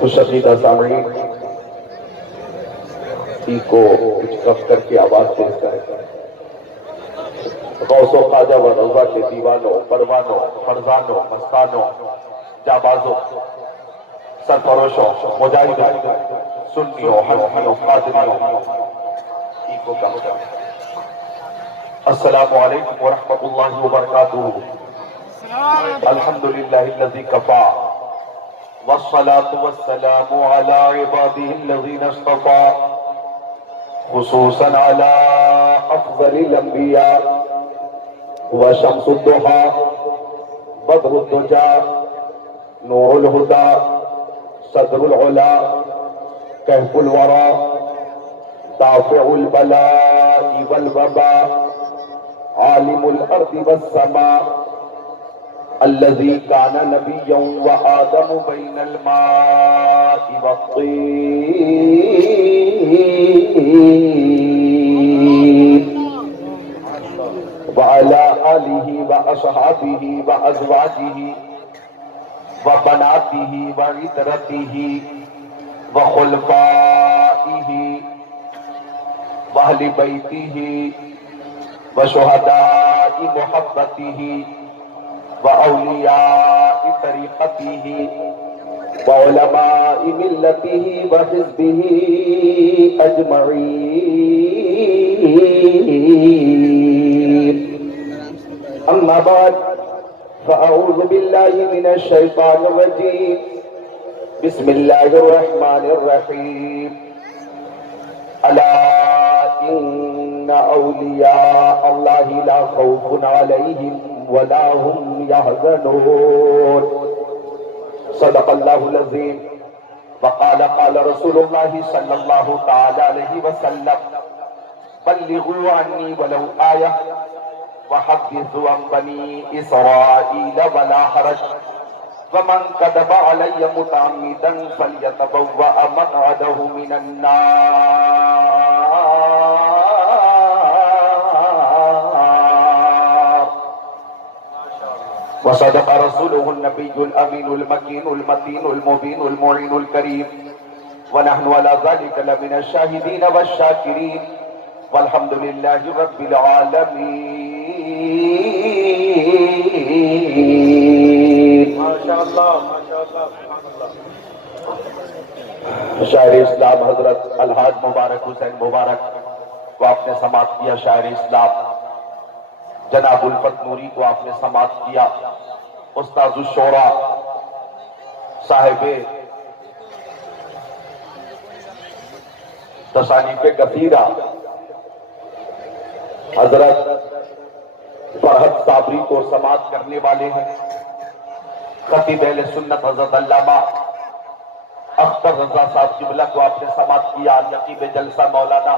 خوش عقیدہ سامعین کو کچھ کم کر کے آواز تیز کریں۔ غوث و خواجہ و رضا کے دیوانوں، پروانوں، فرزانوں، مستانوں، جابازوں، سرفروشوں، مجاہدوں، سنیوں، حنفیوں، قادریوں کو کم کریں۔ السلام علیکم ورحمۃ اللہ وبرکاتہ۔ الحمدللہ الذی کفا والصلاة والسلام على عباده الذين اصطفى خصوصا على افضل الانبیاء وشمس الضحى بدر الدجى نور الهدى صدر العلا كهف الورى دافع البلاء والوباء عالم الارض والسماء الذي كان نبيا وآدم بين الماء والطين وعلى آله وأصحابه وأزواجه وبناته وعترته وخلفائه وأهل بيته وشهداء محبته وأولياء طريقته وعلماء ملته وحزبه أجمعين. أما بعد فأعوذ بالله من الشيطان الرجيم. بسم الله الرحمن الرحيم. ألا إن أولياء الله لا خوف عليهم ولا هم يحزنون. صدق الله العظيم. وقال رسول الله صلى الله تعالى عليه وسلم بلغوا عني ولو آية وحدثوا عن بني إسرائيل ولا حرج ومن كذب علي متعمدا فليتبوأ مقعده من النار. وصدق رسوله النبي الأمين المكين المتين المبين المعين الكريم ونحن على ذلك لمن الشاهدين والشاكرين والحمد لله رب العالمين. ماشاءاللہ ماشاءاللہ. شاعر اسلام حضرت الحاج مبارک حسین مبارک کو آپ نے سماعت کیا. شاعر اسلام جناب الفت نوری کو آپ نے سماعت کیا. استاذ الشورا صاحب تصانیف کثیرہ حضرت فرحت صابری کو سماعت کرنے والے ہیں. خطیب اہل سنت حضرت علامہ اختر رضا صاحب قبلہ کو آپ نے سماعت کیا. نقیب جلسہ مولانا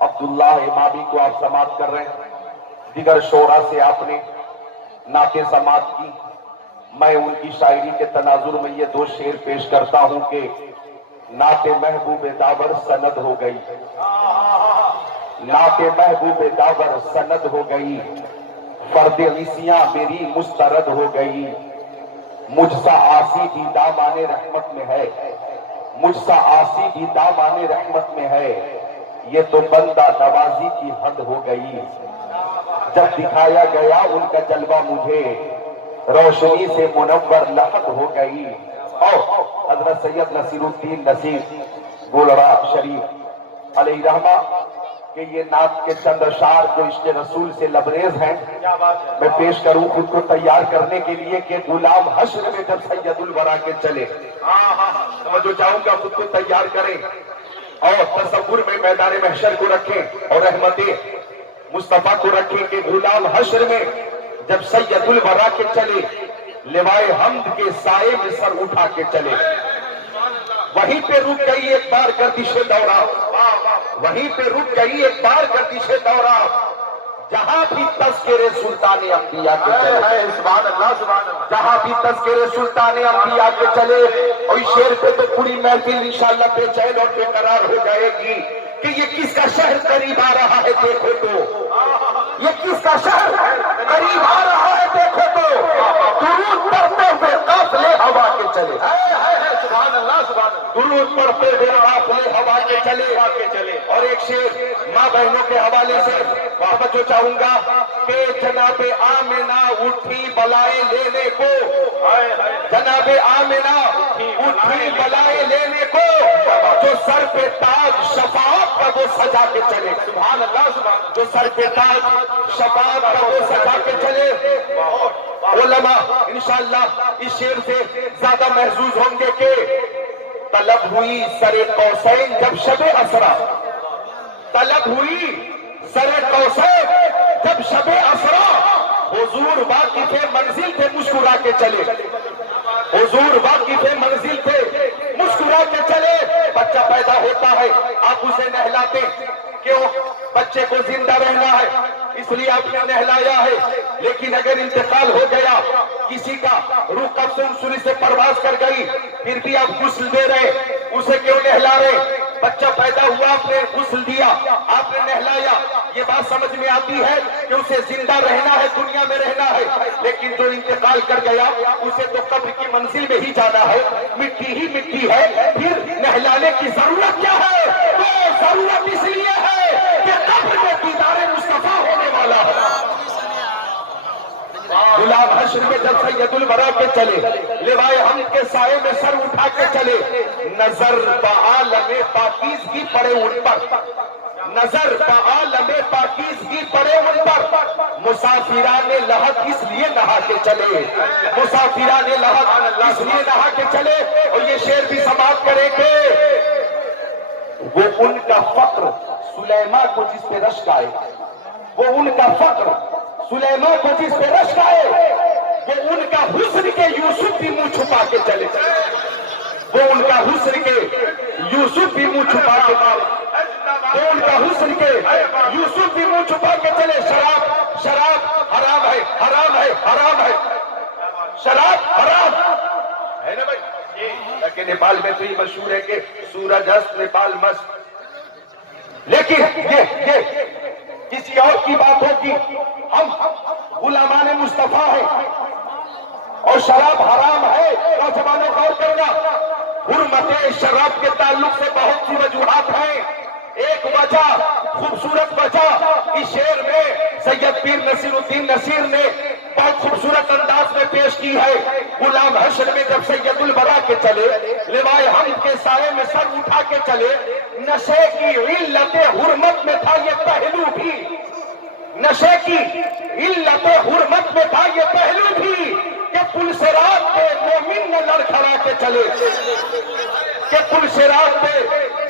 عبداللہ امامی کو آپ سماعت کر رہے ہیں. دیگر شعراء سے آپ نے نعتیں سماعت کی. میں ان کی شاعری کے تناظر میں یہ دو شعر پیش کرتا ہوں کہ نعت محبوب داور سند ہو گئی، نعت محبوب داور سند ہو گئی، فرد عیسیاں میری مسترد ہو گئی. مجھ سا عاصی بھی دامان رحمت میں ہے، مجھ سا عاصی بھی دامان رحمت میں ہے، یہ تو بندہ نوازی کی حد ہو گئی. جب دکھایا گیا ان کا جلوہ مجھے روشنی سے منور لحد ہو گئی. اور حضرت سید نصیر الدین نصیر گولڑا شریف علیہ رحمہ کہ یہ نعت کے چند اشعار جو عشق رسول سے لبریز ہیں میں پیش کروں خود کو تیار کرنے کے لیے کہ غلام حشر میں جب سید الورا کے چلے. میں جو چاہوں گا خود کو تیار کریں اور تصور میں میدان محشر کو رکھیں اور رحمت مصطفیٰ کو رکھیں کہ غلام حشر میں جب سید الورا کے چلے لوائے حمد کے سائے میں سر اٹھا کے چلے. وہیں پہ رک گئی ایک بار گردش دورہ، وہیں پہ رک گئی ایک بار گردش دورہ جہاں بھی تذکر سلطان انبیاء کے چلے. جہاں بھی تذکر سلطان انبیاء کے چلے. اور اس شعر پہ تو پوری محفل انشاءاللہ بے چین اور بے قرار ہو جائے گی کہ یہ کس کا شہر قریب آ رہا ہے دیکھو تو، یہ کس کا شہر قریب آ رہا ہے دیکھو تو، درود پڑھتے ہوئے قافلے ہوا کے چلے. سبحان اللہ. درود پڑھتے ہوئے قافلے ہوا کے چلے. اور ایک شعر ماں بہنوں کے حوالے سے توجہ چاہوں گا کہ جناب آمنہ اٹھی بلائے لینے کو، جناب آمنہ اٹھی بلائے لینے کو، جو سر پہ تاج شفاعت کا وہ سجا کے چلے. سبحان اللہ. جو سر پہ تاج شفاعت کا وہ سجا کے چلے. علماء انشاءاللہ اس شعر سے زیادہ محظوظ ہوں گے کہ طلب ہوئی سر قوسین جب شب اسرا، طلب ہوئی سر قوسین جب شب اسرا، حضور واقف منزل تھے مسکرا کے چلے. حضور واقف منزل تھے مسکرا کے چلے. بچہ پیدا ہوتا ہے آپ اسے نہلاتے، کیوں؟ بچے کو زندہ رہنا ہے اس لیے آپ نے نہلایا ہے. لیکن اگر انتقال ہو گیا کسی کا، روح قبض سنسنی سے پرواز کر گئی، پھر بھی آپ غسل دے رہے، اسے کیوں نہلا رہے؟ بچہ پیدا ہوا آپ نے غسل دیا، آپ نے نہلایا، یہ بات سمجھ میں آتی ہے کہ اسے زندہ رہنا ہے، دنیا میں رہنا ہے. لیکن جو انتقال کر گیا اسے تو قبر کی منزل میں ہی جانا ہے، مٹی ہی مٹی ہے، پھر نہلانے کی ضرورت کیا ہے؟ تو ضرورت اس لیے ہے کہ قبر میں دیدار مصطفیٰ ہونے والا ہے. غلام حشر میں جب سید الورا کے چلے، لوائے حمد کے سائے میں سر اٹھا کے چلے، نظر بعالم پاکیزگی پڑے ان پر، نظر بعالم پاکیزگی پڑے ان پر. مسافران لحد اس لیے نہا کے چلے، مسافران لحد اس لیے نہا کے چلے. اور یہ شعر بھی سماعت کریں کہ وہ ان کا فقر سلیمان کو جس پہ رشک آئے، وہ ان کا فقر سلیمان کو جس پہ رشک آئے، وہ ان کا حسن کے یوسف بھی منہ چھپا کے چلے، وہ ان کا حسن کے یوسف بھی منہ چھپا کے چلے، وہ ان کا حسن کے یوسف بھی منہ چھپا کے چلے. شراب شراب حرام ہے، حرام ہے، حرام ہے، شراب حرام ہے نا بھائی. لیکن نیپال میں تو یہ مشہور ہے کہ سورج ہست نیپال مست. لیکن یہ کسی اور کی بات ہوگی. ہم غلامان مصطفیٰ ہیں اور شراب حرام ہے. نوجوانوں غور کرنا، حرمت شراب کے تعلق سے بہت سی وجوہات ہیں. ایک وجہ، خوبصورت وجہ اس شعر میں سید پیر نصیر الدین نصیر نے بہت خوبصورت انداز میں پیش کی ہے. غلام حشر میں جب سید الورا کے چلے، لوائے حمد کے سائے میں سر اٹھا کے چلے، نشے کی علت حرمت میں تھا یہ پہلو بھی، نشے کی علت حرمت میں تھا یہ پہلو بھی کہ پل صراط پہ مومن نہ لڑکھڑا کے چلے، کہ پل صراط پہ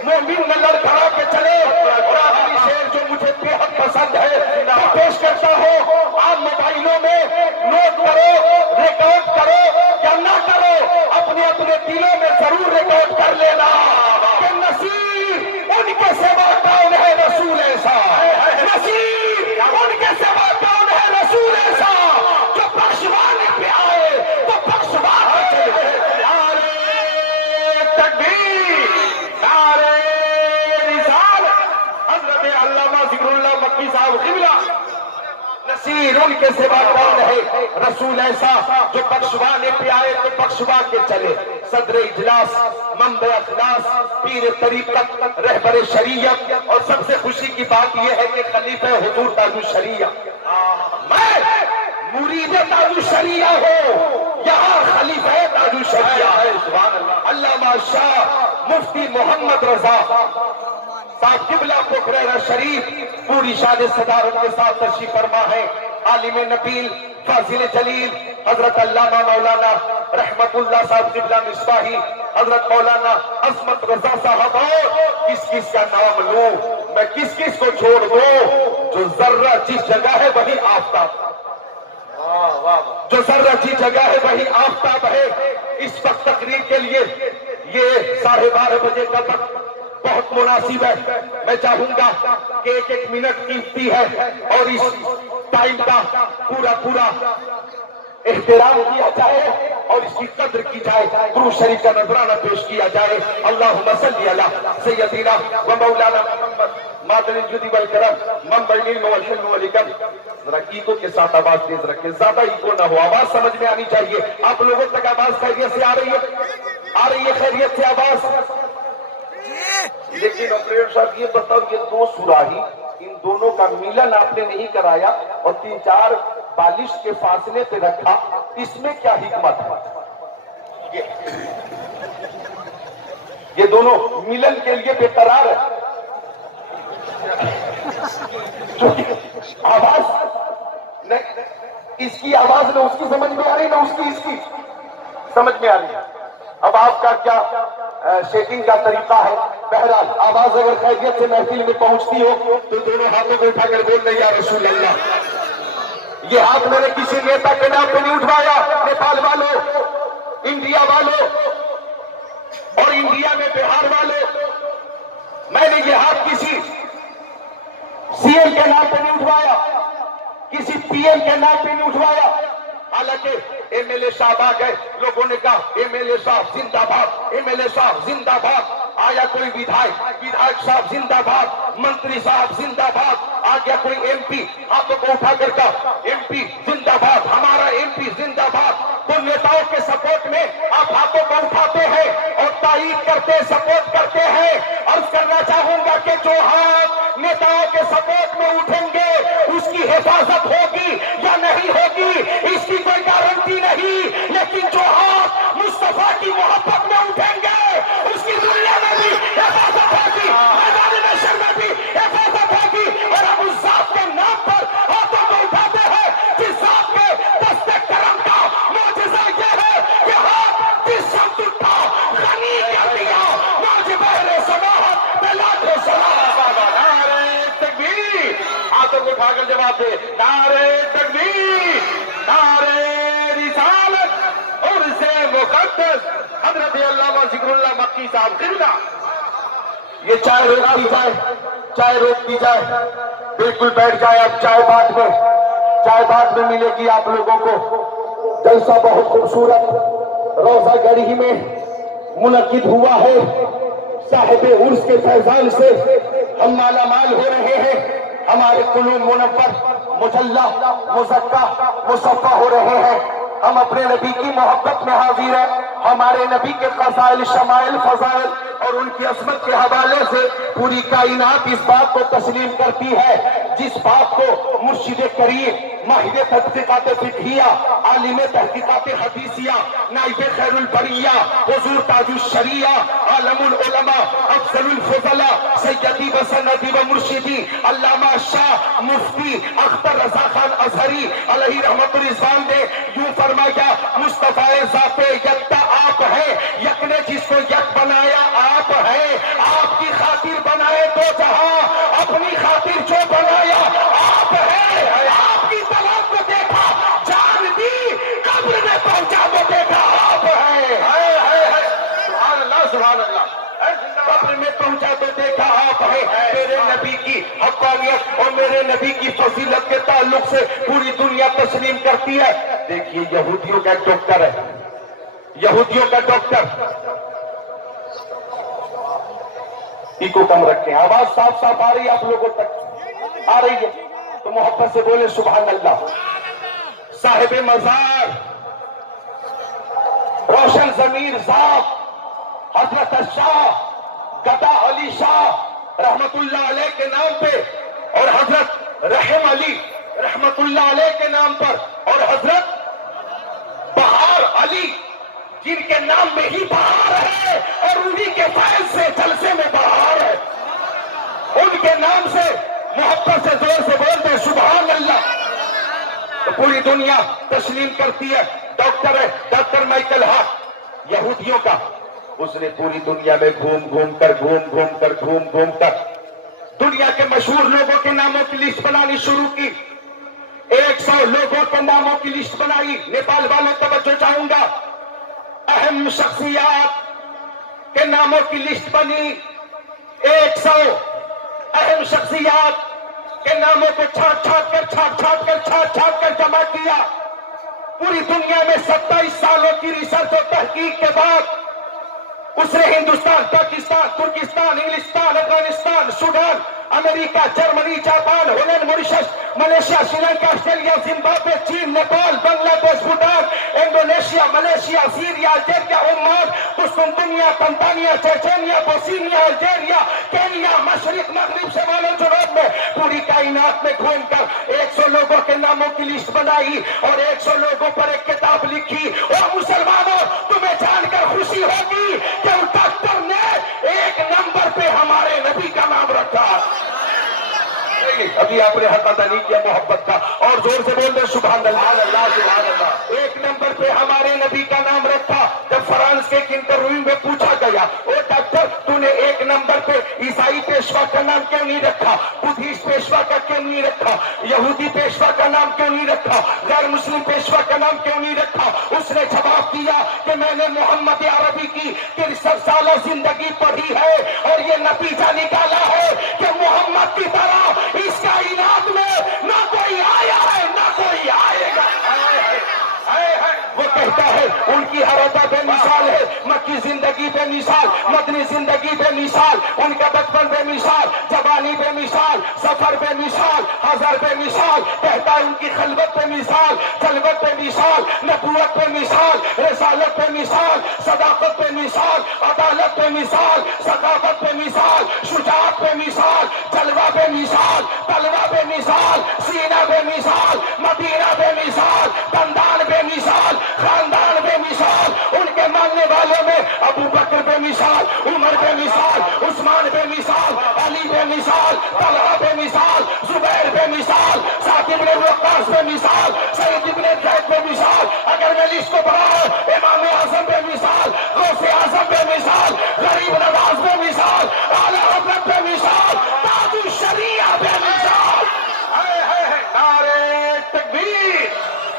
مومن نہ لڑکھڑا کے چلے. اور آخری شعر جو مجھے بے حد پسند ہے پیش کرتا ہوں، آپ موبائلوں میں نوٹ کرو، ریکارڈ کرو یا نہ کرو، اپنے اپنے دلوں میں ضرور ریکارڈ کر لینا کہ نصیر ان کے سوا کون ہے رسول ایسا، نصیر ان کے سوا کون ہے رسول ایسا جو بخشوانے پہ آئے تو بخشوا کے چلے. نعرہ تکبیر، نعرہ رسالت. حضرت علامہ ذکر اللہ مکی صاحب قبلہ، نصیر ان کے سوا کون ہے رسول ایسا جو بخشوانے پہ آئے تو بخشوا کے چلے. صدر اجلاس، منبع اخلاص، پیر طریقت، رہبر شریعت، اور سب سے خوشی کی بات یہ ہے کہ خلیفہ حضور تاج الشریعہ، میں مرید تاج الشریعہ ہوں، یہاں خلیفہ تاج الشریعہ ہے. علامہ شاہ مفتی محمد رضا صاحب قبلہ پکھرا شریف پوری شان صدارت کے ساتھ تشریف فرما ہے. عالم نبیل، فاضل جلیل حضرت علامہ مولانا رحمت اللہ صاحب قبلہ مصباحی، حضرت مولانا عظمت رضا صاحب. اور کس کس کا نام لوں میں، کس کس کو چھوڑ دوں؟ جو ذرہ جس جگہ ہے وہی آفتاب، جو ذرہ جس جگہ ہے وہی آفتاب ہے. اس وقت تقریر کے لیے یہ 12:30 بجے کا وقت بہت مناسب ہے. میں چاہوں گا کہ ایک ایک منٹ قیمتی ہے اور اس ٹائم کا پورا احترام کیا جائے اور اس کی قدر کی جائے. درود شریف کا نذرانہ پیش کیا جائے. اللہم صلی علی سیدنا و مولانا محمد مادن الجود والکرم منبع العلم والحلم والحکم. ذرا ایگو کے ساتھ آواز تیز رکھیں, زیادہ ایگو نہ ہو, آواز سمجھ میں آنی چاہیے. آپ لوگوں تک آواز خیریت سے آ رہی ہے؟ آ رہی ہے خیریت سے آواز؟ لیکن آپریٹر صاحب یہ بتاؤ, یہ دو سراہی ان دونوں کا ملن آپ نے نہیں کرایا اور 3-4 بالش کے فاصلے پہ رکھا, اس میں کیا حکمت ہے؟ یہ دونوں ملن کے لیے بے قرار ہے. آواز اس کی آواز نہ اس کی سمجھ میں آ رہی, نہ اس کی سمجھ میں آ رہی. اب آپ کا کیا شیکنگ کا طریقہ ہے؟ بہرحال آواز اگر خیریت سے محفل میں پہنچتی ہو تو دونوں ہاتھوں کو اٹھا کر بول رہے یا رسول اللہ. یہ ہاتھ میں نے کسی نیتا کے نام پہ نہیں اٹھوایا. نیپال والوں, انڈیا والوں اور انڈیا میں بہار والوں, میں نے یہ ہاتھ کسی سی ایم کے نام پہ نہیں اٹھوایا, کسی پی ایم کے نام پہ نہیں اٹھوایا. حالانکہ ایم ایل اے صاحب آ گئے, لوگوں نے کہا ایم ایل اے صاحب زندہ باد, ایم ایل اے صاحب زندہ باد. آیا کوئی ودھائک صاحب زندہ باد, منتری صاحب زندہ باد. آ گیا کوئی ایم پی, ہاتھوں کو اٹھا کر کہا ایم پی زندہ باد, ہمارا ایم پی زندہ باد. تو نیتاؤں کے سپورٹ میں آپ ہاتھوں کو اٹھاتے ہیں اور تائید کرتے, سپورٹ کرتے ہیں. عرض کرنا چاہوں گا کہ جو ہاتھ نیتاؤں کے سپورٹ میں اٹھیں گے اس کی حفاظت ہوگی یا نہیں ہوگی اس کی کوئی گارنٹی نہیں, لیکن جو ہاتھ مصطفیٰ کی محبت میں اٹھیں گے اس کی دنیا میں بھی حفاظت ہوگی, میدان محشر میں بھی حفاظت ہوگی. اور اب اس ذات کے نام پر ہاتھوں کو اٹھاتے ہیں جس ذات کے دست کرم کا معجزہ یہ ہے کہ ہاتھ جس شخص اٹھا غنی کر دیا, موج بحر سماحت بلاد سلام. نعرہ تکبیر, ہاتھوں کو اٹھا کر جواب دے, نعرہ تکبیر, نعرہ رسالت اور سے مقدس حضرت علامہ ذکر اللہ مکی صاحب قبلہ. یہ چائے روک دی جائے, چائے روک دی جائے, بالکل بیٹھ جائے. اب چائے بعد میں ملے گی آپ لوگوں کو. جلسہ بہت خوبصورت روضہ گڑھی میں منعقد ہوا ہے. صاحب عرس کے فیضان سے ہم مالا مال ہو رہے ہیں, ہمارے قلوب منور, مجلہ, مزکہ, مصفہ ہو رہے ہیں. ہم اپنے نبی کی محبت میں حاضر ہیں. ہمارے نبی کے قصائل, شمائل, فضائل اور ان کی عظمت کے حوالے سے پوری کائنات اس بات کو تسلیم کرتی ہے جس بات کو مرشد کریم, ماہر تحقیقات فقہیہ, عالم تحقیقات حدیثیہ, نائب خیر البریہ, حضور تاج الشریعہ, عالم العلماء, افضل الفضلاء, سیدی و سندی و مرشدی علامہ شاہ مفتی اختر رضا خان ازہری علیہ رحمت الرضوان نے یوں فرمایا, مصطفیٰ ذات یکتا آپ ہے, یک نے جس کو یک بنایا آپ ہے. آپ کی خاطر بنائے تو جہاں, اپنی خاطر جو بنایا آپ ہے. آپ کی طلب کو دیکھا, جان دی, قبر میں پہنچا تو دیکھا آپ ہے. سبحان اللہ, سبحان اللہ. قبر میں پہنچا تو دیکھا آپ ہے. میرے نبی کی حقانیت اور میرے نبی کی فضیلت کے تعلق سے پوری دنیا تسلیم کرتی ہے. دیکھیے یہودیوں کا ایک ڈاکٹر ہے, یہودیوں کا ڈاکٹر. ایکو کم رکھیں, آواز صاف صاف آ رہی ہے آپ لوگوں تک؟ آ رہی ہے تو محبت سے بولے سبحان اللہ. صاحب مزار, روشن ضمیر ذات حضرت شاہ گدا علی شاہ رحمت اللہ علیہ کے نام پہ اور حضرت رحم علی رحمت اللہ علیہ کے نام پر اور حضرت بہار علی جن کے نام میں ہی بہار ہے اور انہی کے فیض سے جلسے میں بہار ہے, ان کے نام سے محبت سے زور سے بولتے سبحان اللہ. تو پوری دنیا تسلیم کرتی ہے. ڈاکٹر ہے, ڈاکٹر مائیکل ہارٹ, یہودیوں کا. اس نے پوری دنیا میں گھوم گھوم کر دنیا کے مشہور لوگوں کے ناموں کی لسٹ بنانی شروع کی. 100 لوگوں کے ناموں کی لسٹ بنائی. نیپال والوں توجہ چاہوں گا, اہم شخصیات کے ناموں کی لسٹ بنی. 100 اہم شخصیات کے ناموں کو چھانٹ چھانٹ کر جمع کیا. پوری دنیا میں 27 سالوں کی ریسرچ اور تحقیق کے بعد اس نے ہندوستان، پاکستان، ترکستان، انگلستان، افغانستان، سوڈان، امریکہ، Germany, Japan, Holland, Mauritius, Malaysia, Sri Lanka, Australia, Zimbabwe, چین، Nepal, Bangladesh, Bhutan, Indonesia, Malaysia, Syria, Algeria, Oman, قسطنطنیہ، Tanzania, Chechnya, Bosnia, Algeria, Kenya, مشرق، مغرب، شمال و جنوب میں پوری کائنات میں گھوم کر 100 لوگوں کے ناموں کی لسٹ بنائی اور 100 لوگوں پر ایک کتاب لکھی. اور مسلمانوں، تمہیں جان کر خوشی ہوگی کہ اس ڈاکٹر نے 1 نمبر پہ ہمارے نبی کا نام رکھا. ابھی آپ نے حق ادا نہیں کیا محبت کا، اور زور سے بول دیں سبحان اللہ. سبحان اللہ. 1 نمبر پہ ہمارے نبی کا نام رکھا. جب فرانس کے انٹرویو میں پوچھا گیا، او ڈاکٹر تو نے 1 نمبر پہ عیسائی پیشوا کا نام کیوں نہیں رکھا، بدھسٹ پیشوا کا کیوں نہیں رکھا، یہودی پیشوا کا نام کیوں نہیں رکھا، غیر مسلم پیشوا کا نام کیوں نہیں رکھا، اس نے جواب دیا کہ میں نے محمد عربی کی 63 سالہ زندگی پڑھی ہے اور یہ نتیجہ نکالا ہے کہ محمد کی طرح اس کائنات میں نہ کوئی آیا ہے نہ کوئی آئے گا. وہ کہتا ہے ان کی ہر عطا بے مثال ہے، مکی زندگی بے مثال، مدنی زندگی بے مثال، ان کا بچپن بے مثال، جوانی بے مثال، سفر بے مثال، حضر بے مثال. کہتا ہے ان کی خلوت بے مثال، خلوت بے مثال، نبوت بے مثال، رسالت بے مثال، صداقت بے مثال، عدالت بے مثال، ثقافت بے مثال، شجاعت بے مثال، جلوہ بے مثال، تلوہ بے مثال، سینہ بے مثال، مدینہ بے مثال، دندان بے مثال، خاندان بے مثال. ان کے ماننے والوں میں ابو بکر بے مثال، عمر بے مثال، عثمان بے مثال، علی بے مثال، طلحہ بے مثال، زبیر بے مثال، سعد بن وقاص بے مثال، سعید بن زید بے مثال. اگر میں لسٹ کو بڑھاؤں، امام اعظم بے مثال، غوث اعظم بے مثال، غریب نواز بے مثال، اعلی حضرت بے مثال، تاج الشریعہ بے مثال. نعرے تکبیر،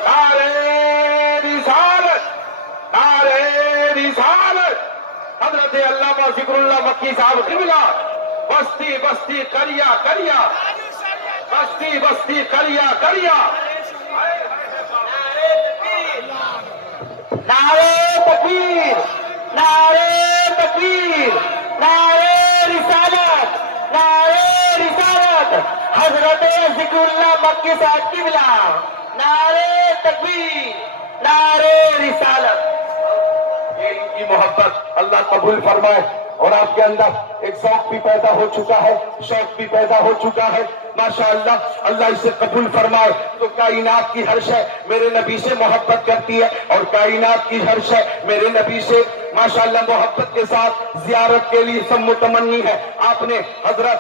نعرے رسالت، نعرے رسالت. حضرت علامہ ذکر اللہ مکی صاحب قبلہ. بستی بستی کریا کریا، بستی بستی کریا کریا. نعرے تکبیر، نعرے تکبیر، نعرے رسالت، نعرے رسالت. حضرت ذکر اللہ مکی صاحب قبلہ. نعرے تکبیر، نعرے رسالت. یہ ان کی محبت اللہ قبول فرمائے. اور آپ کے اندر ایک ذوق بھی پیدا ہو چکا ہے، شوق بھی پیدا ہو چکا ہے. ماشاءاللہ اللہ اسے قبول فرمائے. تو کائنات کی ہر شے میرے نبی سے محبت کرتی ہے اور کائنات کی ہر شے میرے نبی سے ماشاءاللہ محبت کے ساتھ زیارت کے لیے سب متمنی ہے. آپ نے حضرت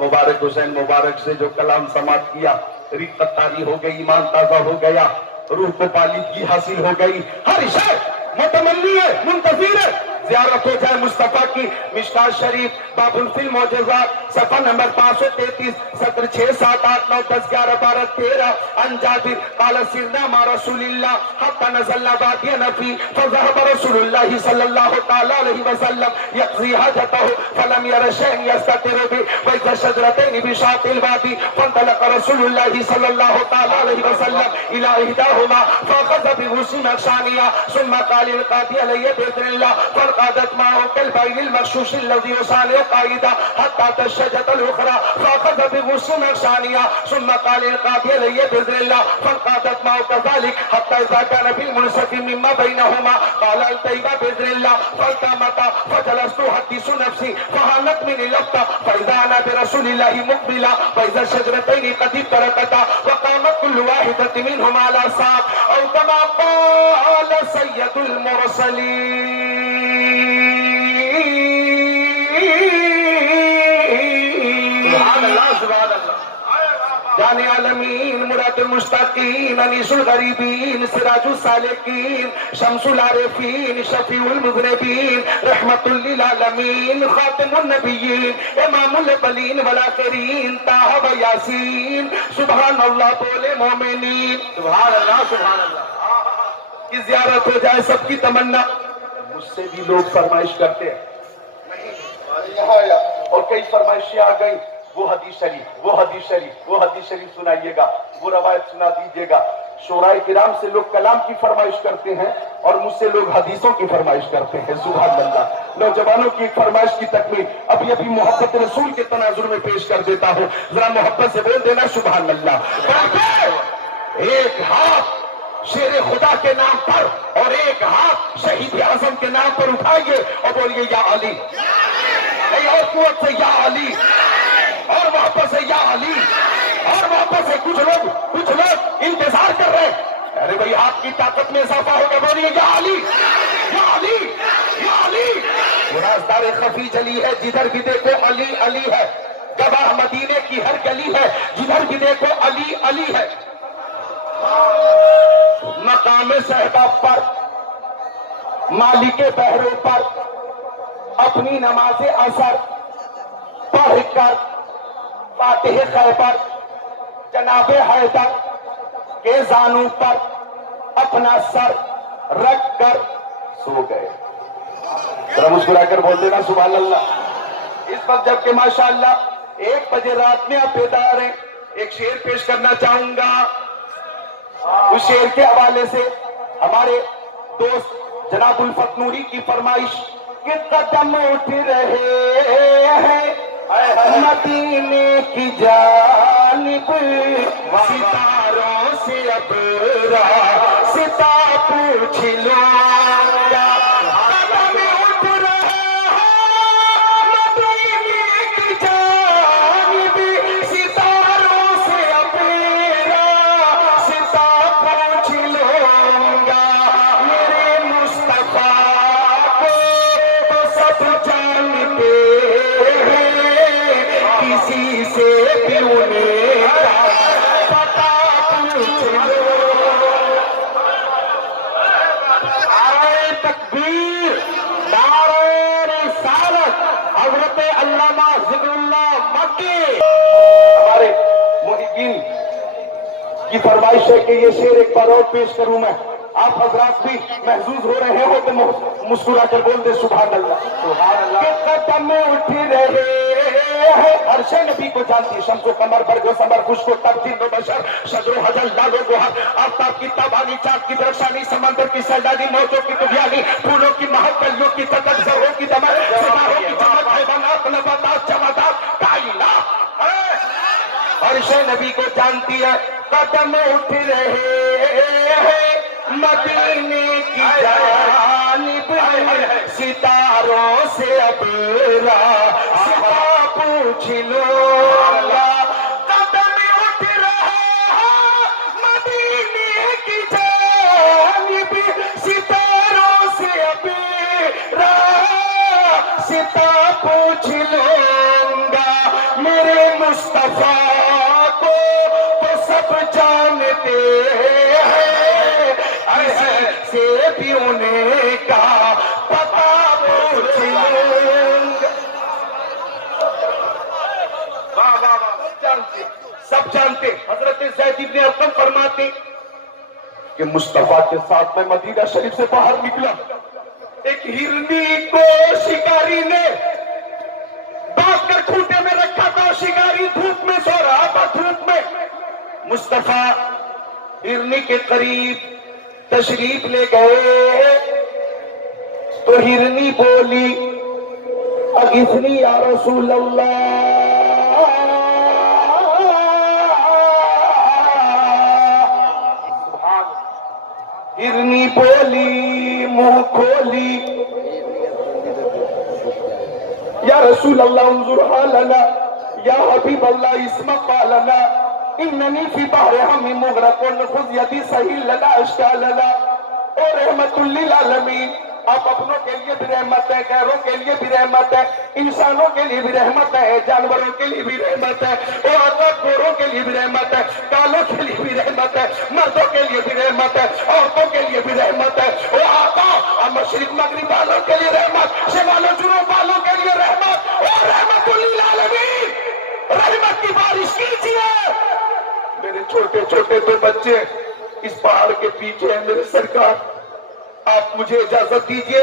مبارک حسین مبارک سے جو کلام سماعت کیا، رقت طاری ہو گئی، ایمان تازہ ہو گیا، روح کو پالیدگی حاصل ہو گئی. ہر شے متمنی ہے، منتظر ہے زیارت ہو جائے مصطفیٰ کی. مشکات شریف باب فی المعجزات صفحہ نمبر 533 سطر 6 7 8 9 10 11 12 13. عن جابر قال سرنا مع رسول اللہ حتى نزلنا وادی نفی فذهب رسول اللہ صلی اللہ تعالی علیہ وسلم یقضی حاجته فلم ير شيئا يستتر به واذا شجرتين بشاط الوادي فانطلق رسول اللہ صلی اللہ تعالی علیہ وسلم الى احداهما فاخذ بغصن ثانیہ ثم قال القاضي علیہ باذن اللہ فانقادت معه كالبيل المغشوش الذي يصانع قائدا حتى الشجرة الأخرى فأخذ بغصن ثانية ثم قال القاضي علي بإذن الله فانقادت معه كذلك حتى إذا كان في المنصف مما بينهما قال التيبا بإذن الله فالتمتا فجلست أحدث نفسي فهانت مني لفتا فإذا أنا برسول الله مقبلا وإذا الشجرتين قد افترقتا وقامت كل واحدة منهما على ساق أو كما قال سيد المرسلين. جان عالمین مراد المشتاقین انیس الغریبین سراج السالکین شمس العارفین شفیع المذنبین رحمت للعالمین خاتم النبیین امام الاولین والآخرین طٰہ و یاسین. سبحان اللہ بولے مومنین. سبحان اللہ سبحان اللہ. کی زیارت ہو جائے سب کی تمنا. مجھ سے بھی لوگ فرمائش کرتے ہیں اور کئی فرمائشیں آ گئی. وہ حدیث شریف، وہ حدیث شریف، وہ حدیث شریف سنائیے گا، وہ روایت سنا دیجیے گا. شورائے کرام سے لوگ کلام کی فرمائش کرتے ہیں اور مجھ سے لوگ حدیثوں کی فرمائش کرتے ہیں. سبحان اللہ. نوجوانوں کی فرمائش کی تکمیل ابھی ابھی محبت رسول کے تناظر میں پیش کر دیتا ہوں. ذرا محبت سے بول دینا سبحان اللہ. ایک ہاتھ شیر خدا کے نام پر اور ایک ہاتھ شہید اعظم کے نام پر اٹھائیے اور بولیے یا علی. نہیں اور قوت سے یا علی, اور واپس سے یا علی, اور واپس سے. کچھ لوگ انتظار کر رہے ہیں. ارے بھائی آپ کی طاقت میں اضافہ ہوگا, بولیے یا علی, یا علی, یا علی. رازدار خفی جلی ہے, جدھر بھی دیکھو علی علی ہے. گواہ مدینے کی ہر گلی ہے, جدھر بھی دیکھو علی علی ہے. مقام صحبہ پر, مالک بحروں پر اپنی نماز اثر پڑھ کر فاتح خیبر جناب حیدر کے زانوں پر اپنا سر رکھ کر سو گئے. ذرا مسکرا کر بول دینا سبحان اللہ. اس وقت جبکہ ماشاءاللہ 1 بجے رات میں آپ بیدار ہیں, ایک شعر پیش کرنا چاہوں گا. اس شعر کے حوالے سے ہمارے دوست جناب الفت نوری کی فرمائش کہ قدم اٹھ رہے ہیں مدینے کی جانب, ستاروں سے اب راستہ پوچھ لو. قدم اٹھ رہے ہیں مدینے کی جانب, ستاروں سے اب راستہ پوچھ لوں گا. میرے مصطفیٰ کو تو سب جانتے ہیں, کسی سے بھی انہیں پتا پوچھ لو. آئے تکبیر, نعرہ رسالت, حضرت علامہ ذکر اللہ مکی. ہمارے محققین کی فرمائش ہے کہ یہ شعر ایک بار اور پیش کروں میں. آپ حضرات بھی محظوظ ہو رہے ہو تو مسکرا کر بول دے سبحان اللہ. سبحان اللہ. قدم اٹھ رہے ہیں, ہر شے نبی کو جانتی, شمس و قمر برگ و ثمر خشک و تر جن و بشر, شجر و حجر لال و گوہر, آفتاب کی تابانی, چاند کی درخشانی, سمندر کی سیلانی, موجوں کی طغیانی, پھولوں کی مہک, کلیوں کی چٹک, ذروں کی دمک, ستاروں کی چمک, حیوانات, نباتات, جمادات, کائنات ہر شے نبی کو جانتی ہے. قدم اٹھ رہے ہیں مدینے کی جانب, ستاروں سے اب راستہ پوچھ لوں گا. قدم اٹھ رہے ہیں مدینے کی جانب, ستاروں سے اب راستہ پوچھ لوں گا. میرے مصطفیٰ کو تو سب جانتے ہیں, کسی سے بھی انہیں کا پتا پوچھ لوں گا. سب جانتے. حضرت زید بن ارقم فرماتے کہ مصطفیٰ کے ساتھ میں مدینہ شریف سے باہر نکلا, ایک ہرنی کو شکاری نے باندھ کر کھوٹے میں رکھا تھا. شکاری دھوپ میں سو رہا تھا, دھوپ میں. مصطفیٰ ہرنی کے قریب تشریف لے گئے تو ہرنی بولی, اغثنی یا رسول اللہ. ہرنی بولی منہ کھولی, یا رسول اللہ انظر حالنا, یا حبیب اللہ اسم قالنا, اننی فی بحر ہم مغرق خذ یدی سہیل لنا اشکالنا. اور رحمت للعالمین, آپ اپنوں کے لیے بھی رحمت ہے, غیروں کے لیے بھی رحمت ہے, انسانوں کے لیے بھی رحمت ہے, جانوروں کے لیے بھی رحمت ہے, اور آقا گوروں کے لیے بھی رحمت ہے, کالوں کے لیے بھی رحمت ہے, مردوں کے لیے بھی رحمت ہے, عورتوں کے لیے بھی رحمت ہے. اور آقا مشرق مغرب والوں کے لیے رحمت, شمال و جنوب والوں کے لیے رحمت, اور رحمت للعالمین. رحمت کی بارش کیجیے. میرے چھوٹے چھوٹے 2 بچے اس پہاڑ کے پیچھے ہیں. میرے سرکار آپ مجھے اجازت دیجئے,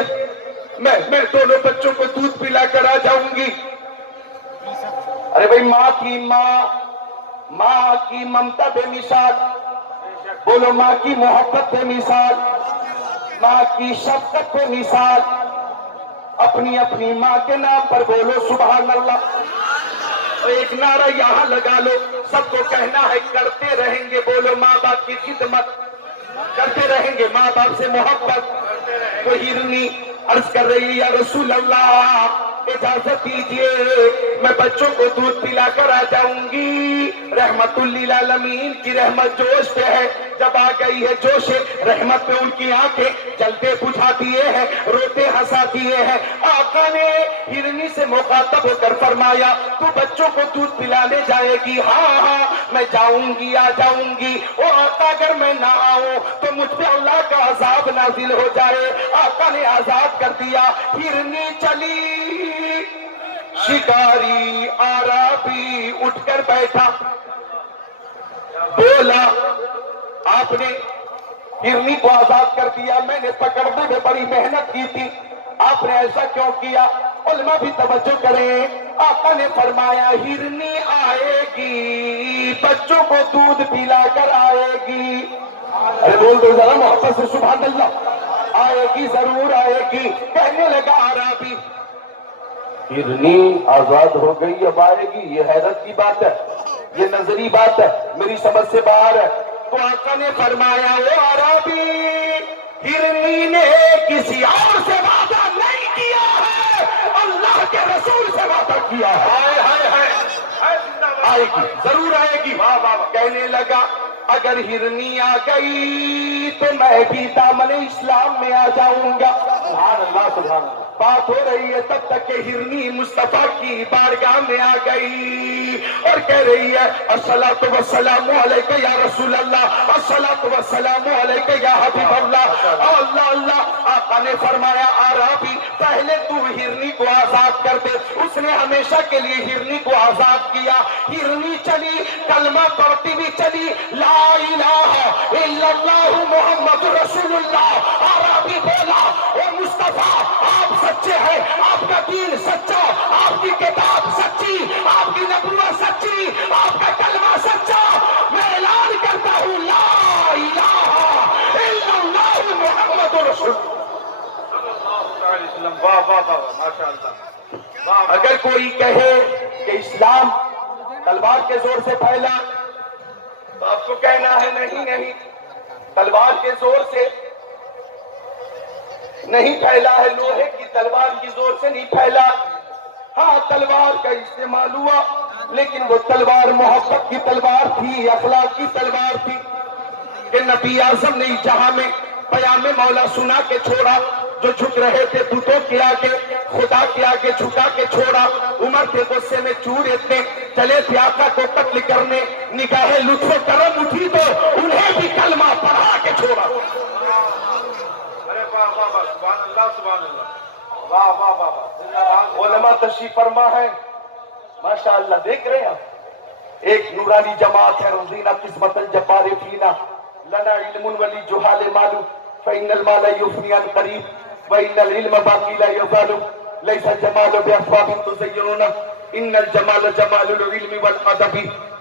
میں دونوں بچوں کو دودھ پلا کر آ جاؤں گی. ارے بھائی, ماں کی ممتا بے مثال, بولو ماں کی محبت پہ مثال، ماں کی شفقت پہ مثال، اپنی اپنی ماں کے نام پر بولو سبحان اللہ۔ ایک نعرہ یہاں لگا لو، سب کو کہنا ہے کرتے رہیں گے، بولو ماں باپ کی خدمت، کرتے رہیں گے ماں باپ سے محبت۔ تو ہرنی عرض کر رہی ہے یا رسول اللہ اجازت دیجئے میں بچوں کو دودھ پلا کر آ جاؤں گی۔ رحمت للعالمین کی رحمت جوش پہ ہے، جب آ گئی ہے جوش رحمت پہ ان کی آنکھیں جلتے بجھا دیے ہیں، روتے ہنسا دیے ہیں۔ آقا نے ہرنی سے مخاطب ہو کر فرمایا تو بچوں کو دودھ پلانے جائے گی؟ ہاں ہاں میں جاؤں گی، آ جاؤں گی۔ اور آقا اگر میں نہ آؤں تو مجھ پہ اللہ کا عذاب نازل ہو جائے۔ آقا نے آزاد کر دیا، ہرنی چلی، شکاری عربی اٹھ کر بیٹھا، بولا آپ نے ہرنی کو آزاد کر دیا، میں نے پکڑنے میں بڑی محنت کی تھی، آپ نے ایسا کیوں کیا؟ علماء بھی توجہ کریں، آقا نے فرمایا ہرنی آئے گی، بچوں کو دودھ پلا کر آئے گی۔ ارے بول دو ذرا محبت سے سبحان اللہ، آئے گی ضرور آئے گی۔ کہنے لگا عربی ہرنی آزاد ہو گئی اب آئے گی، یہ حیرت کی بات ہے، یہ نظری بات ہے، میری سمجھ سے باہر ہے۔ تو آقا نے فرمایا وہ عربی ہرنی نے کسی اور سے وعدہ نہیں کیا ہے، اللہ کے رسول سے وعدہ کیا ہے، آئے گی ضرور آئے گی۔ کہنے لگا اگر ہرنی آ گئی تو میں بھی دامن اسلام میں آ جاؤں گا۔ سبحان اللہ سبحان اللہ۔ بات ہو رہی ہے تب تک کہ ہرنی مصطفیٰ کی بارگاہ میں آ گئی اور کہہ رہی ہے الصلاۃ والسلام علیک یا رسول اللہ، الصلاۃ والسلام علیک یا حبیب اللہ۔ اللہ اللہ، آقا نے فرمایا عربی پہلے تو ہرنی کو آزاد کر دے۔ اس نے ہمیشہ کے لیے ہرنی کو آزاد کیا۔ ہرنی چلی، کلمہ پڑھتی بھی چلی، لا الہ الا اللہ محمد رسول اللہ۔ عربی بولا اے مصطفیٰ آپ سچے ہیں، آپ کا دین سچا، آپ کی کتاب سچی، آپ کی نبوت سچی، آپ کا کلمہ سچا، میں اعلان کرتا ہوں لا الہ الا اللہ محمد رسول اللہ۔ اگر کوئی کہے کہ اسلام تلوار کے زور سے پھیلا تو آپ کو کہنا ہے نہیں نہیں، تلوار کے زور سے نہیں پھیلا ہے، لوہے کی تلوار کی زور سے نہیں پھیلا۔ ہاں تلوار کا استعمال ہوا لیکن وہ تلوار محبت کی تلوار تھی، اخلاق کی تلوار تھی کہ نبی اعظم نے اس جہاں میں پیام مولا سنا کے چھوڑا۔ جو جھک رہے تھے بتوں کے آگے، خدا کے آگے جھکا کے چھوڑا۔ عمر کے غصے میں چور اتنے چلے تھے آقا کو قتل کرنے، نگاہ لطف و کرم اٹھی تو انہیں بھی کلمہ پڑھا کے چھوڑا۔ علماء تشریف فرما ہے، ماشاءاللہ دیکھ رہے ہیں ایک نورانی جماعت ہے، رضینا قسمت الجبار فینا لنا علم ولی جہال معلوم فإن المال یفنی عن قریب وإن العلم باقی لا یزال لیس الجمال بأسباب تزینون ان الجمال جمال العلم والادب۔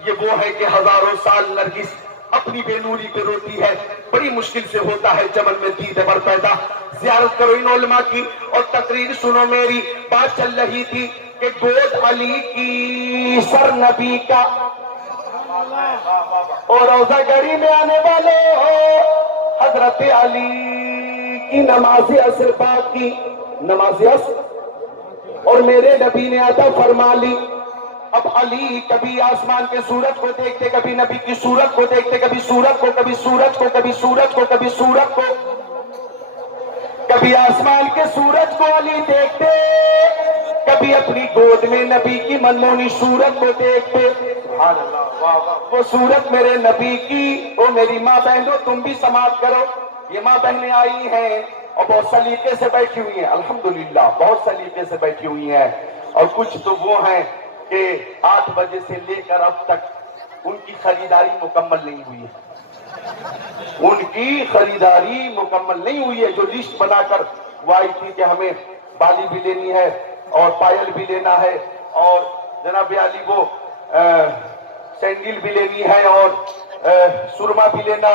یہ وہ ہے کہ ہزاروں سال نرگس اپنی بے نوری پہ روتی ہے، بڑی مشکل سے ہوتا ہے چمن میں دید بر پیدا۔ زیارت کرو ان علماء کی اور تقریر سنو میری۔ بات چل رہی تھی کہ گود علی کی سر نبی کا اور روزہ گری میں آنے والے ہو حضرت علی کی نماز عصر پاک کی، نماز عصر اور میرے نبی نے عطا فرما لی۔ اب علی کبھی آسمان کے سورج کو دیکھتے، کبھی نبی کی صورت کو دیکھتے، کبھی سورج کو، کبھی سورج کو، کبھی سورج کو، کبھی سورج کو، کبھی آسمان کے سورج کو علی دیکھتے، کبھی اپنی گود میں نبی کی منمونی صورت کو دیکھتے۔ وہ صورت میرے نبی کی، وہ میری ماں بہنوں تم بھی سماعت کرو۔ یہ ماں بہنیں آئی ہیں اور بہت سلیقے سے بیٹھی ہوئی ہیں، الحمدللہ بہت سلیقے سے بیٹھی ہوئی ہیں، اور کچھ تو وہ ہیں کہ 8 بجے سے لے کر اب تک ان کی خریداری مکمل نہیں ہوئی ہے، ان کی خریداری مکمل نہیں ہوئی ہے۔ جو لسٹ بنا کر وہ آئی تھی کہ ہمیں بالی بھی لینی ہے اور پائل بھی لینا ہے اور جناب علی وہ سینڈل بھی لینی ہے اور سرما بھی لینا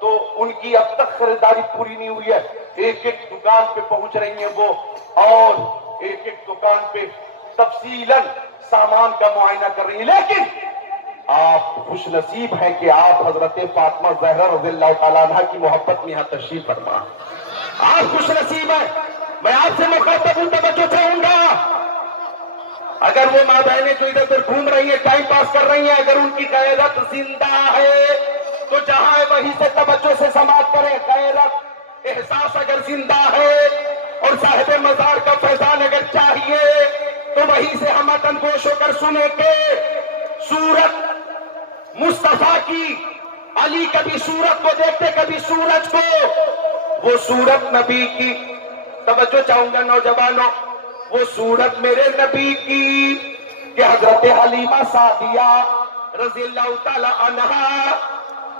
تو ان کی اب تک خریداری پوری نہیں ہوئی ہے. ایک ایک دکان پہ پہنچ رہی ہیں وہ اور ایک ایک دکان پہ تفصیلاً سامان کا معائنہ کر رہی ہیں. لیکن آپ خوش نصیب ہیں کہ آپ حضرت فاطمہ زہرا رضی اللہ تعالیٰ عنہ کی محبت میں یہاں تشریف فرما. آپ خوش نصیب ہیں. میں آپ سے مخاطب ہوں، توجہ چاہوں گا. اگر وہ ماں بہنیں جو ادھر ادھر گھوم رہی ہیں، ٹائم پاس کر رہی ہیں، اگر ان کی غیرت زندہ ہے تو جہاں ہے وہیں سے توجہ سے سماعت کریں. غیرت احساس اگر زندہ ہے اور صاحب مزار کا فیضان اگر چاہیے تو وہیں سے ہم تنگوش ہو کر سنیں کہ سورت مصطفیٰ کی، علی کبھی سورت کو دیکھتے کبھی سورج کو. وہ سورت نبی کی، توجہ چاہوں گا نوجوانوں، وہ سورت میرے نبی کی کہ حضرت حلیمہ سعدیہ رضی اللہ تعالی عنہا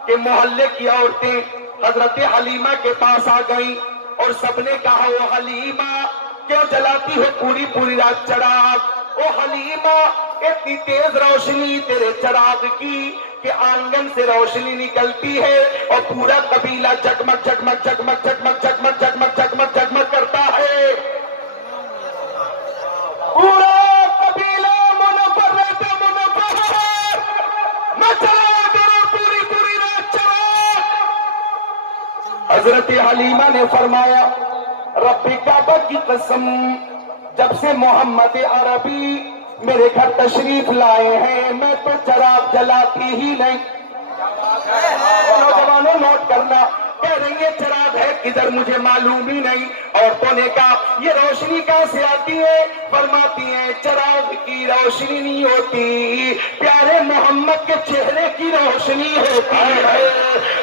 کے محلے کی عورتیں حضرت حلیمہ کے پاس آ گئیں اور سب نے کہا وہ حلیمہ کیوں جلاتی ہے پوری پوری رات چراغ؟ او حلیمہ اتنی تیز روشنی تیرے چراغ کی کہ آنگن سے روشنی نکلتی ہے اور پورا قبیلہ جگمگ جگمگ جگمگ جگمگ جگمگ جگمگ جگمگ جگمگ کرتا ہے. پورا قبیلہ منور رہتا منور میں چلا کرو پوری پوری رات چراغ. حضرت حلیمہ نے فرمایا رب کعبہ کی قسم، جب سے محمد عربی میرے گھر تشریف لائے ہیں میں تو چراغ جلاتی ہی نہیں. نوجوانوں نوٹ کرنا، کہہ رہی ہے چراغ ہے کدھر مجھے معلوم ہی نہیں. عورتوں نے کہا یہ روشنی کہاں سے آتی ہے؟ فرماتی ہیں چراغ کی روشنی نہیں ہوتی، پیارے محمد کے چہرے کی روشنی ہوتی ہے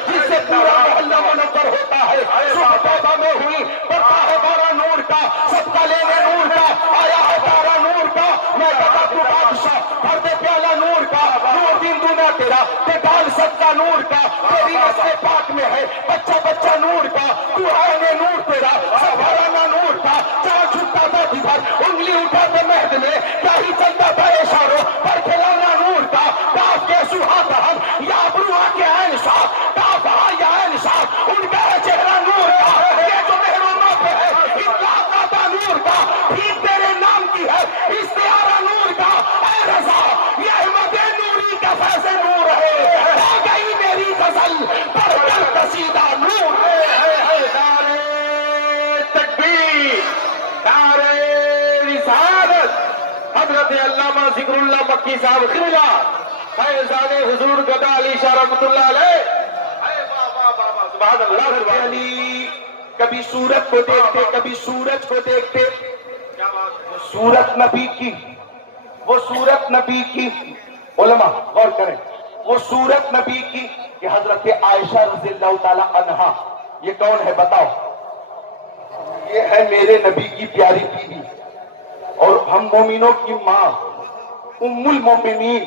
جس سے پورا محلہ منور ہوتا ہے. صبح توبہ میں ہوئی، پڑتا ہے بارہ نور کا، سب کا لینے نور کا، آیا ہے بارہ نور کا. میں کہتا تو بادشاہ بھر دے پیالہ نور کا، نور دین دنیا تیرا تے ڈال سب کا نور کا. تیری نسل پاک میں ہے بچہ بچہ نور کا، تو آئینے نور تیرا سب گھرانہ نور کا. چاہ چھٹتا تھا جدھر انگلی اٹھاتے مہد میں، کیا ہی چلتا تھا اشاروں پر کھلانا نور کا. کاف کے سوہات ہم یا بروہ کے عین صاحب، کاف ہاں یا عین صاحب، ان کا ہے چہرہ نور کا. یہ جو محروموں پہ ہے اطلاق آتا نور کا، ٹھیک تیرے نام کی ہے استعارہ نور کا. اے رضا یہ احمد نوری کا فیض نور ہے، آ گئی میری غزل پڑھ کر قصیدہ نور ہے. نعرہ تکبیر، نعرہ رسالت. حضرت علامہ ذکر اللہ مکی صاحب قبلہ فیضان حضور گدا علی شاہ رحمۃ اللہ علیہ. سبحان اللہ. علی کبھی سورت کو دیکھتے کبھی سورج کو دیکھتے. سورت نبی کی، وہ سورت نبی کی، علماء غور کریں، وہ سورت نبی کی کہ حضرت عائشہ رضی اللہ تعالی عنہا. یہ کون ہے بتاؤ؟ یہ ہے میرے نبی کی پیاری بیوی اور ہم مومنوں کی ماں، ام المومنین،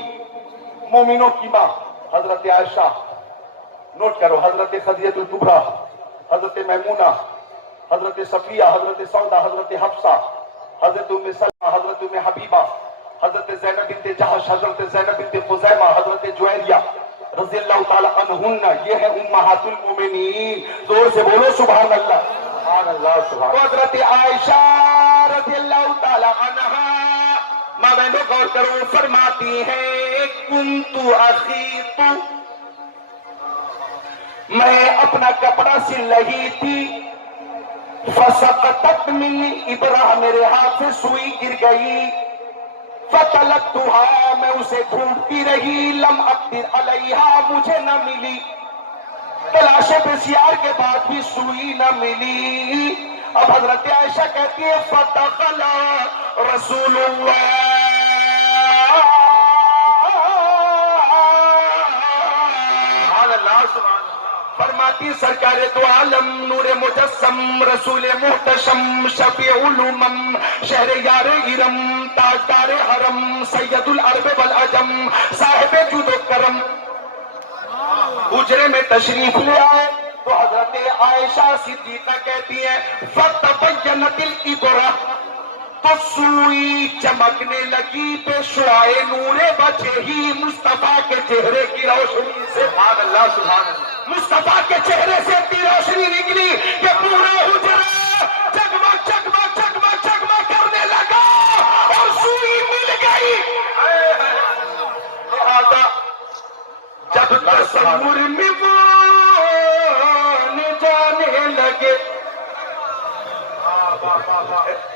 مومنوں کی ماں حضرت عائشہ. نوٹ کرو، حضرت خدیجہ الکبریٰ، حضرت میمونہ، حضرت صفیہ، حضرت سودا، حضرت حفصہ، حضرت ام سلمہ، حضرت ام حبیبہ، حضرت زینب بنت جہش، حضرت زینب بنت خزیمہ، حضرت جویریہ رضی اللہ تعالی عنہن. یہ ہے امہات المومنین. زور سے بولو سبحان اللہ. سبحان اللہ. سبحان اللہ. حضرت عائشہ رضی اللہ تعالی عنہا ماں بہنوں غور کرو فرماتی ہیں کنت اخیط، میں اپنا کپڑا سل رہی تھی، فسقطت منی ابرہ، میرے ہاتھ سے سوئی گر گئی، فطلبتها، میں اسے ڈھونڈتی رہی، لم اقدر علیہا، مجھے نہ ملی، تلاش بسیار کے بعد بھی سوئی نہ ملی. اب حضرت عائشہ کہتی ہے فتدخل رسول اللہ، فرماتی سرکار دو عالم، نور مجسم، رسول محتشم، شفیع الامم، شہر یار ارم، تاجدار حرم، سید العرب والعجم، صاحب جود و کرم، حجرے میں تشریف لے آئے تو حضرت عائشہ صدیقہ کہتی ہیں فتبینت الابرہ، تو سوئی چمکنے لگی پہ شعاع نور وجہ ہی مصطفیٰ کے چہرے کی روشنی سے. سبحان اللہ. سبحان اللہ. مصطفیٰ کے چہرے سے اتنی روشنی نکلی کہ پورا حجرہ جگمگ جگمگ جگمگ جگمگ کرنے لگا اور سوئی مل گئی. لہذا جب تصور میں وہ جانے لگے.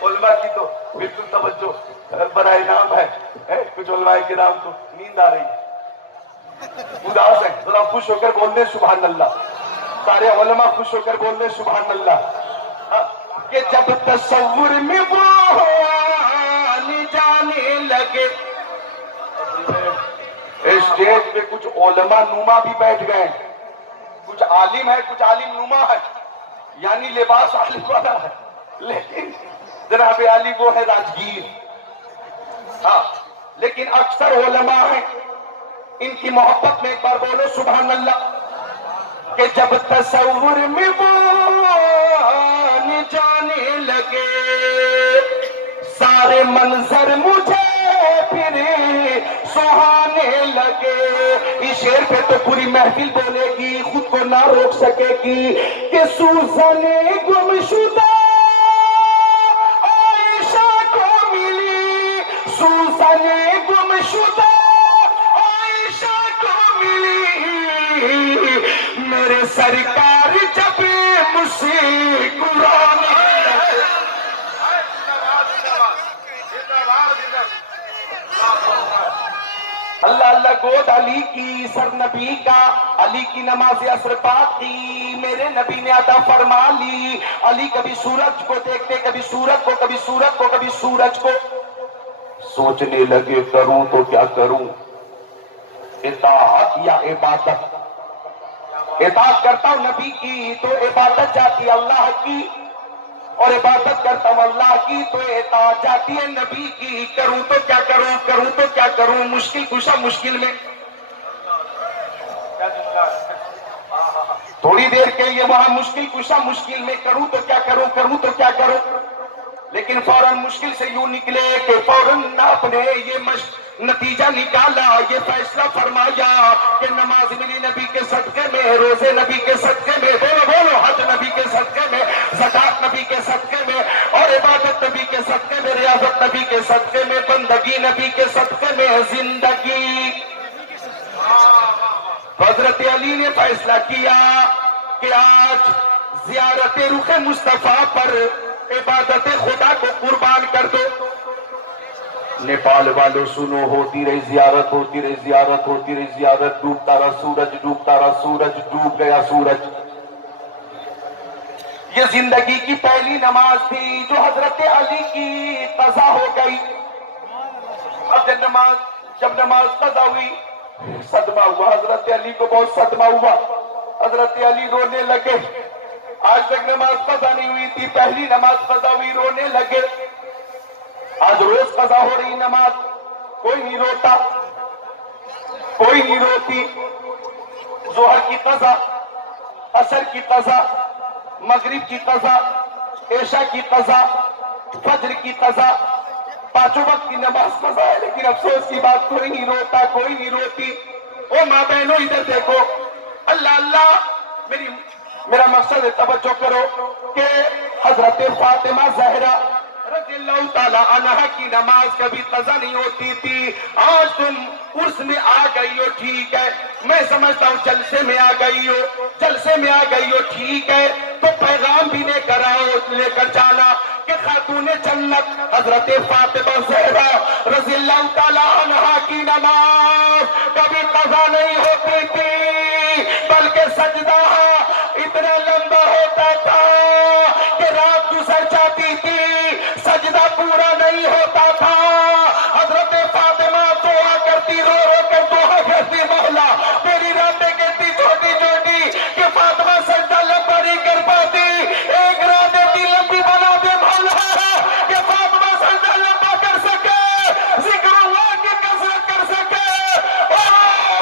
علماء کی تو بالکل توجہ بڑا انعام ہے. کچھ علماء کے نام تو نیند آ رہی ہے، اداس ہے. ذرا خوش ہو کر بول دیں سبحان اللہ. سارے علماء خوش ہو کر بول دیں سبحان اللہ. کہ جب تصور میں وہ جانے لگے. اسٹیج پہ کچھ علماء نما بھی بیٹھ گئے، کچھ عالم ہے کچھ عالم نما ہے، یعنی لباس عالم والا ہے لیکن جناب علی وہ ہے راجگیر. ہاں لیکن اکثر علماء ہیں، ان کی محبت میں ایک بار بولو سبحان اللہ. کہ جب تصور میں وہ جانے لگے سارے منظر مجھے پھر سہانے لگے. اس شعر پہ تو پوری محفل بولے گی، خود کو نہ روک سکے گی. کہ سوزن گمشدہ عائشہ کو ملی، سوزن گمشدہ عائشہ کو ملی. میرے سرکار جب مسکرانے اللہ اللہ گود علی کی سر نبی کا، علی کی نماز عصر پاک کی میرے نبی نے عطا فرما لی. علی کبھی سورج کو دیکھتے، کبھی سورج کو، کبھی سورج کو، کبھی سورج کو. سوچنے لگے کروں تو کیا کروں، اطاعت یا عبادت. اطاعت کرتا ہوں نبی کی تو عبادت جاتی ہے اللہ کی، اور عبادت کرتا ہوں اللہ کی تو اطاعت جاتی ہے نبی کی. کروں تو کیا کروں، کروں تو کیا کروں، مشکل کشا مشکل میں. تھوڑی دیر کے لیے وہاں مشکل کشا مشکل میں، کروں تو کیا کروں، کروں تو کیا کروں. لیکن فوراً مشکل سے یوں نکلے کہ فوراً آپ نے یہ نتیجہ نکالا، یہ فیصلہ فرمایا کہ نماز ملی نبی کے صدقے میں، روزے نبی کے صدقے میں، بولو بولو، حج نبی کے صدقے میں، زکات نبی کے صدقے میں، اور عبادت نبی کے صدقے میں، ریاضت نبی کے صدقے میں، بندگی نبی کے صدقے میں، زندگی. حضرت علی نے فیصلہ کیا کہ آج زیارت رخ مصطفیٰ پر عبادت خدا کو قربان کر دو. نیپال والوں سنو، ہوتی رہی زیارت، ہوتی رہی زیارت، ہوتی رہی زیارت. ڈوبتا رہا سورج، ڈوبتا رہا سورج، ڈوب گیا سورج. یہ زندگی کی پہلی نماز تھی جو حضرت علی کی قضا ہو گئی. اب جب نماز قضا ہوئی صدمہ ہوا، حضرت علی کو بہت صدمہ ہوا. حضرت علی رونے لگے. آج تک نماز قضا نہیں ہوئی تھی، پہلی نماز قضا ہوئی، رونے لگے. آج روز قضا ہو رہی نماز، کوئی نہیں روتا، کوئی نہیں روتی. ظہر کی قضا، عصر کی قضا، مغرب کی قضا، عشاء کی قضا، فجر کی قضا، پانچوں وقت کی نماز قضا ہے. لیکن افسوس کی بات، کوئی نہیں روتا، کوئی نہیں روتی. او ماں بہنوں ادھر دیکھو، اللہ اللہ. میرا مقصد ہے توجہ کرو کہ حضرت فاطمہ زہرا رضی اللہ تعالی عنہا کی نماز کبھی قضا نہیں ہوتی تھی. آج تم عرس میں آ گئی ہو، ٹھیک ہے، میں سمجھتا ہوں جلسے میں آ گئی ہو، جلسے میں آ گئی ہو، ٹھیک ہے، تو پیغام بھی لے کر آؤ، لے کر جانا کہ خاتون جنت حضرت فاطمہ زہرا رضی اللہ تعالی عنہا کی نماز کبھی قضا نہیں ہوتی تھی، بلکہ سجدہ اتنا لمبا ہوتا تھا کہ رات گزر جاتی تھی، سجدہ پورا نہیں ہوتا تھا. حضرت فاطمہ دعا کرتی، رو رو کر دعا کرتی، مولا تیری راتیں کہتی چھوٹی چھوٹی کہ فاطمہ سجدہ لمبا نہیں کر پاتی، ایک رات اتنی لمبی بنا دے مولا کہ فاطمہ سجدہ لمبا کر سکے، ذکر اللہ کی کثرت کر سکے.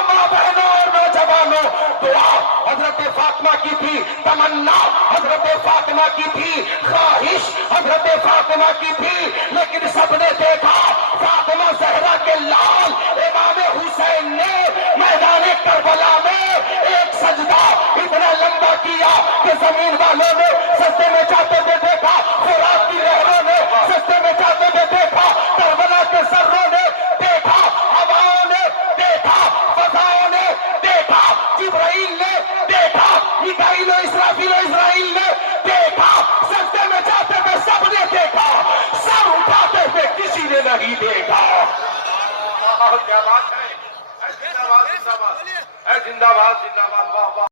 ماں بہنوں اور نوجوانوں، دعا حضرت فاطمہ کی تھی، تمنا حضرت فاطمہ کی تھی، خواہش حضرت فاطمہ کی تھی. لیکن سب نے دیکھا فاطمہ زہرا کے لال امام حسین نے میدان کربلا میں ایک سجدہ کہ زمین والوں نے سستے میں چاہتے ہوئے دیکھا، فرات کی نہروں نے سستے میں چاہتے ہوئے دیکھا، کربلا کے سروں نے دیکھا، ہواؤں نے دیکھا، فضاؤں نے دیکھا، جبرائیل نے دیکھا، میکائیل و اسرافیل و اسرائیل نے دیکھا، سستے میں چاہتے ہوئے سب نے دیکھا، سر اٹھاتے ہوئے کسی نے نہیں دیکھا۔ کیا بات ہے، زندہ باد زندہ باد، زندہ باد زندہ باد، واہ واہ۔